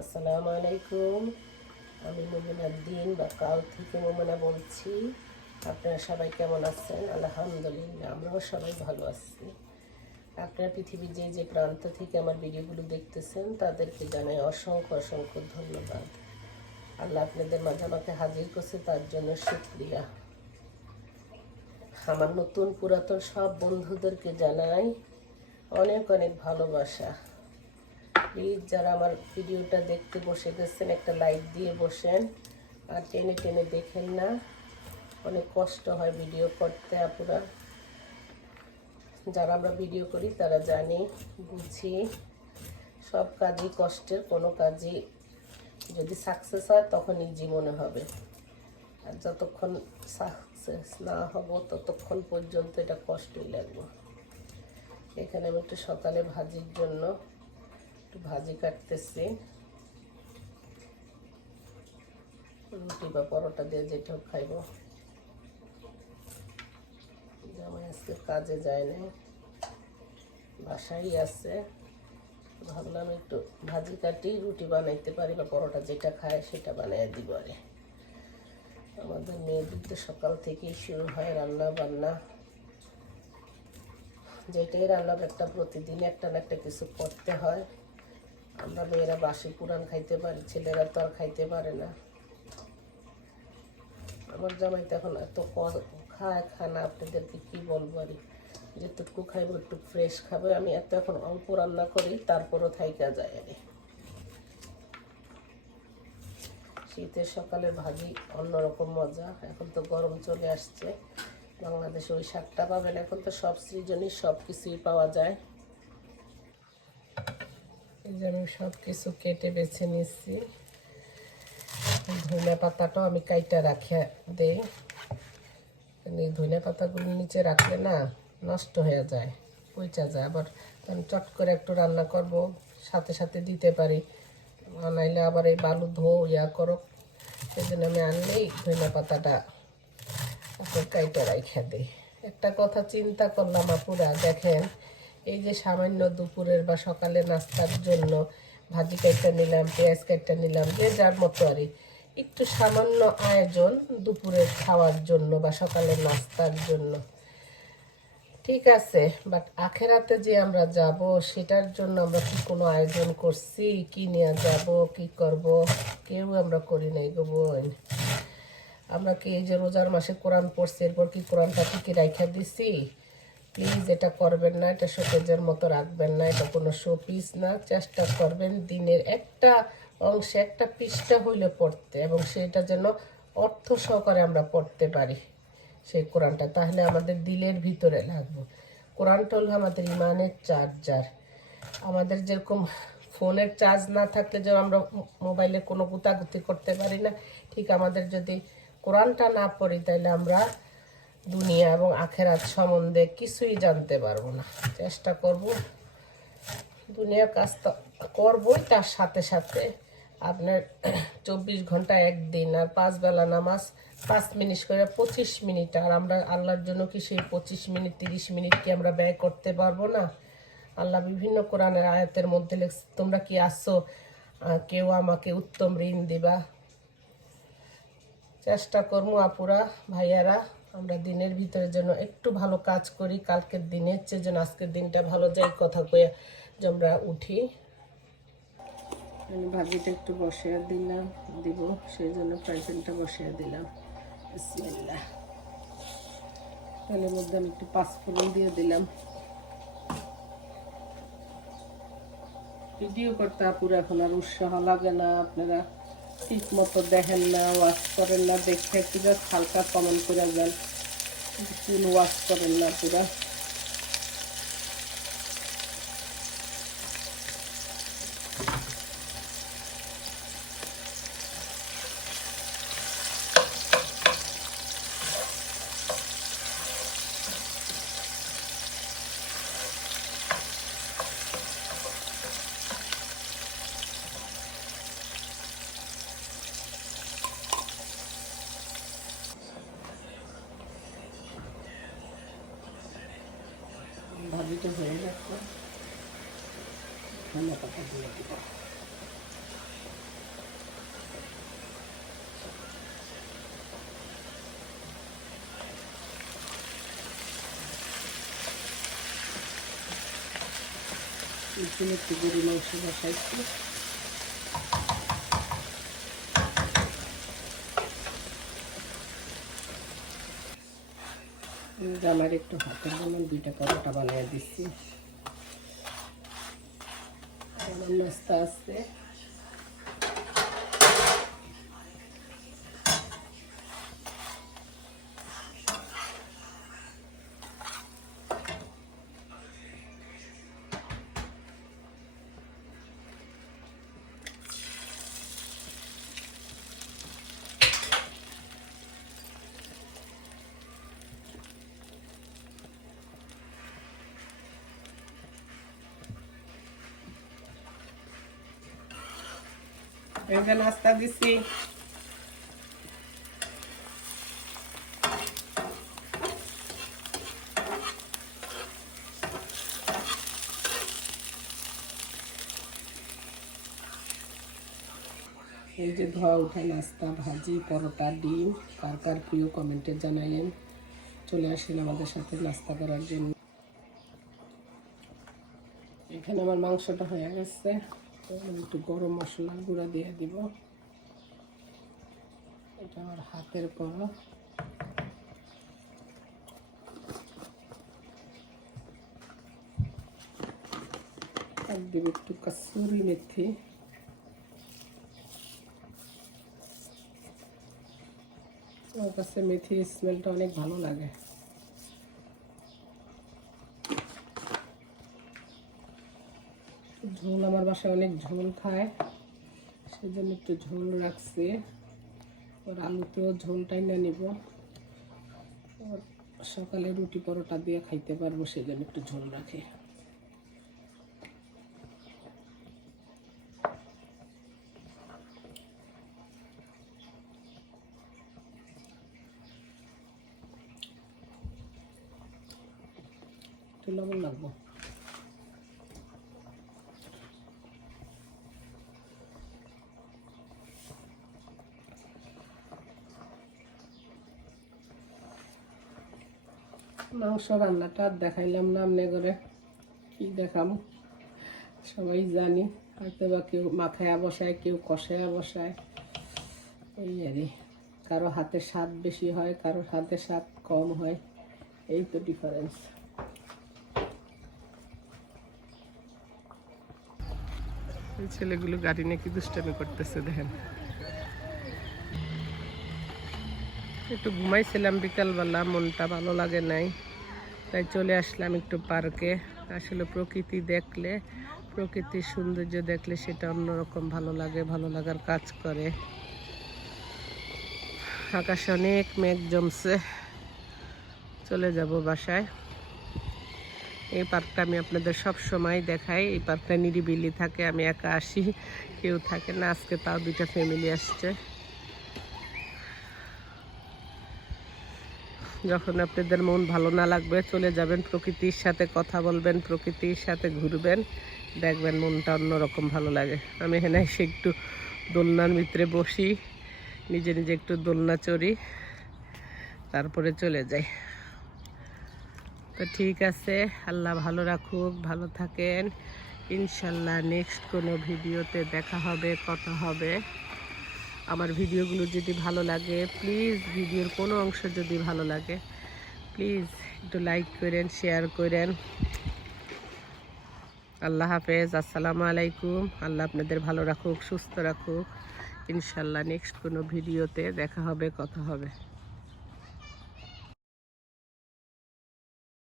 আসসালামু আলাইকুম। আমি মোমিনা দিন বা কাল থেকে মোমিনা বলছি। আপনারা সবাই কেমন আছেন? আলহামদুলিল্লাহ, আমরাও সবাই ভালো আছি। আপনারা পৃথিবীর যে যে প্রান্ত থেকে আমার ভিডিওগুলো দেখতেছেন, তাদেরকে জানাই অসংখ্য অসংখ্য ধন্যবাদ। আল্লাহ আপনাদের মাঝে আমাকে হাজির করছে, তার জন্য শুক্রিয়া। আমার নতুন পুরাতন সব বন্ধুদেরকে জানাই অনেক অনেক ভালোবাসা। প্লিজ যারা আমার ভিডিওটা দেখতে বসে গেছেন, একটা লাইক দিয়ে বসেন। আর টেনে টেনে দেখেন না, অনেক কষ্ট হয় ভিডিও করতে আপুরা। যারা আমরা ভিডিও করি, তারা জানি, বুঝি। সব কাজই কষ্টের, কোনো কাজই যদি সাকসেস হয়, তখন তখনই জীবনে হবে। আর যতক্ষণ সাকসেস না হব, ততক্ষণ পর্যন্ত এটা কষ্টই লাগবে। এখানে আমি একটু সকালে ভাজির জন্য একটু ভাজি কাটতেছি। রুটি বা পরোটা দিয়ে যেটাও খাইব। জামাই আজকে কাজে যায় না বাসায় আছে। ভাবলাম একটু ভাজি কাটি, রুটি বানাইতে পারি বা পরোটা যেটা খায় সেটা বানিয়ে দিব আরে। আমাদের মেয়েদের তো সকাল থেকেই শুরু হয় রান্না বান্না। যেটাই রান্নার একটা প্রতিদিন একটা না একটা কিছু করতে হয়। আমরা মেয়েরা বাসি পুরান খাইতে পারি, ছেলেরা তো আর খাইতে পারে না। আমার জামাই তো এখন এত খায় খানা আপনাদেরকে কি বলব আর যেটুকু খাইবো, একটু ফ্রেশ খাবে। আমি এত এখন অল্প রান্না করি, তারপরও থাইকা যায় আরে শীতের সকালে ভাজি অন্যরকম মজা। এখন তো গরম চলে আসছে। বাংলাদেশে ওই শাকটা পাবেন। এখন তো সব সৃজনই সব কিছুই পাওয়া যায়। এই যে আমি সব কিছু কেটে বেছে নিচ্ছি ধনে পাতাটাও আমি কাইটা রাখে দেই। এই ধনে পাতাগুলো নিচে রাখলে না নষ্ট হয়ে যায়, পচা যায়। আবার আমি চট করে একটু রান্না করব, সাথে সাথে দিতে পারি। আনাইলে আবার এই বালু ধো ইয়া করো জন্য আমি আনলেই ধনে পাতাটা কাইটা রাইখা দিই। একটা কথা চিন্তা করলাম আপুরা, দেখেন এই যে সামান্য দুপুরের বা সকালে নাস্তার জন্য ভাজি কাইটা নিলাম, পেঁয়াজ কাইটা নিলাম, যে যার মতো আর একটু সামান্য আয়োজন দুপুরের খাওয়ার জন্য বা সকালের নাস্তার জন্য। ঠিক আছে বাট আখেরাতে যে আমরা যাব, সেটার জন্য আমরা কি কোনো আয়োজন করছি? কি নিয়ে যাব? কি করব? কেউ আমরা করি নাই গো বোন। আমরা কি এই যে রোজার মাসে কোরআন পড়ছি, এরপর কি কোরআনটা কি রাইখা দিছি? প্লিজ এটা করবেন না, এটা শোকেজের মতো রাখবেন না, এটা কোনো শো পিস না। চেষ্টা করবেন দিনের একটা অংশে একটা পৃষ্ঠা হইলে পড়তে এবং সেটা যেন অর্থ সহকারে আমরা পড়তে পারি সেই কোরআনটা। তাহলে আমাদের দিলের ভিতরে লাগবে। কোরআনটা হলো আমাদের ইমানের চার্জার আমাদের যেরকম ফোনের চার্জ না থাকলে যেন আমরা মোবাইলে কোনো গুতাগুতি করতে পারি না, ঠিক আমাদের যদি কোরআনটা না পড়ি, তাহলে আমরা দুনিয়া এবং আখেরাত সম্বন্ধে কিছুই জানতে পারব না। চেষ্টা করব। দুনিয়ার কাজ তো করবই, তার সাথে সাথে আপনার চব্বিশ ঘণ্টা একদিন আর পাঁচ বেলা নামাজ পাঁচ মিনিট করে পঁচিশ মিনিট। আর আমরা আল্লাহর জন্য কি সেই পঁচিশ মিনিট, তিরিশ মিনিট কি আমরা ব্যয় করতে পারব না? আল্লাহ বিভিন্ন কোরআনের আয়াতের মধ্যে লেখছে, তোমরা কি আসছো কেউ আমাকে উত্তম ঋণ দিবা? চেষ্টা করব আপুরা, ভাইয়ারা আমরা দিনের ভিতরে যেন একটু ভালো কাজ করি, কালকের দিনের চেয়ে যেন আজকের দিনটা ভালো যাই কথা কয়ে যে আমরা উঠি। আমি ভাজিটা একটু বসিয়ে দিলাম, দিব, সেই জন্য ফ্রাই বসিয়ে দিলাম। বিসমিল্লাহ। তেলের মধ্যে আমি একটু পাঁচফোড়ন দিয়ে দিলাম। ভিডিও করতে আপুর এখন আর উৎসাহ লাগে না, আপনারা ঠিক মতো দেখেন না ওয়াশ করেন না, দেখে একটু হালকা কমেন্ট করে যান। ফুল ওয়াশ করেন না এখানে একটু গরু মাংস বসাইছি আমার একটু হাতের যেমন দুইটা পরোটা বানিয়ে দিচ্ছি। আমার নাস্তা আছে। এই যে নাস্তা দিচ্ছি এই যে ধোয়া উঠা নাস্তা, ভাজি, পরোটা, ডিম, কার কার প্রিয় কমেন্টে জানাইলেন। চলে আসেন আমাদের সাথে নাস্তা করার জন্য। এখানে আমার মাংসটা হয়ে গেছে। একটু গরম মশলা গুঁড়া দিয়ে দিব। এটা আমার হাতের করা। আর দিব একটু কসুরি মেথি। আমার কাছে মেথির স্মেলটা অনেক ভালো লাগে। ঝোল, আমার বাসায় অনেক ঝোল খায় সেই জন্য একটু ঝোল রাখছি। ওর আলুতেও ঝোলটাই না নিব। আর সকালে রুটি পরোটা দিয়ে খাইতে পারব সেই জন্য একটু ঝোল রাখি। লবণ লাগবো? মাংস রান্নাটা আর দেখাইলাম না আমনে করে কি দেখাম সবাই জানি, হয়তো বা কেউ মাথায় বসায়, কেউ কষায় বসায়। এই আর কারও হাতে স্বাদ বেশি হয়, কারও হাতে স্বাদ কম হয়। এই তো ডিফারেন্স এই ছেলেগুলো গাড়ি নিয়ে কি দুষ্টামি করতেছে দেখেন। একটু ঘুমাইছিলাম বিকালবেলা, মনটা ভালো লাগে নাই। তাই চলে আসলাম একটু পার্কে। আসলে প্রকৃতি দেখলে, প্রকৃতির সৌন্দর্য দেখলে সেটা অন্যরকম ভালো লাগে, ভালো লাগার কাজ করে। আকাশে অনেক মেঘ জমছে। চলে যাব বাসায়। এই পার্কটা আমি আপনাদের সব সময় দেখাই। এই পার্কটা নিরিবিলি থাকে, আমি একা আসি, কেউ থাকে না। আজকে তাও দুইটা ফ্যামিলি আসছে। যখন আপনাদের মন ভালো না লাগবে, চলে যাবেন প্রকৃতির সাথে কথা বলবেন, প্রকৃতির সাথে ঘুরবেন। দেখবেন মনটা অন্যরকম ভালো লাগে। আমি এখানে এসে একটু দোলনার ভিতরে বসি, নিজে নিজে একটু দোলনা চড়ি, তারপরে চলে যাই। তো ঠিক আছে, আল্লাহ ভালো রাখুক, ভালো থাকেন। ইনশাল্লাহ নেক্সট কোনো ভিডিওতে দেখা হবে, কথা হবে। আমার ভিডিওগুলো যদি ভালো লাগে প্লিজ ভিডিওর কোনো অংশ যদি ভালো লাগে প্লিজ একটু লাইক করেন শেয়ার করেন। আল্লাহ হাফেজ, আসসালামু আলাইকুম। আল্লাহ আপনাদের ভালো রাখুক, সুস্থ রাখুক। ইনশাল্লাহ নেক্সট কোনো ভিডিওতে দেখা হবে, কথা হবে।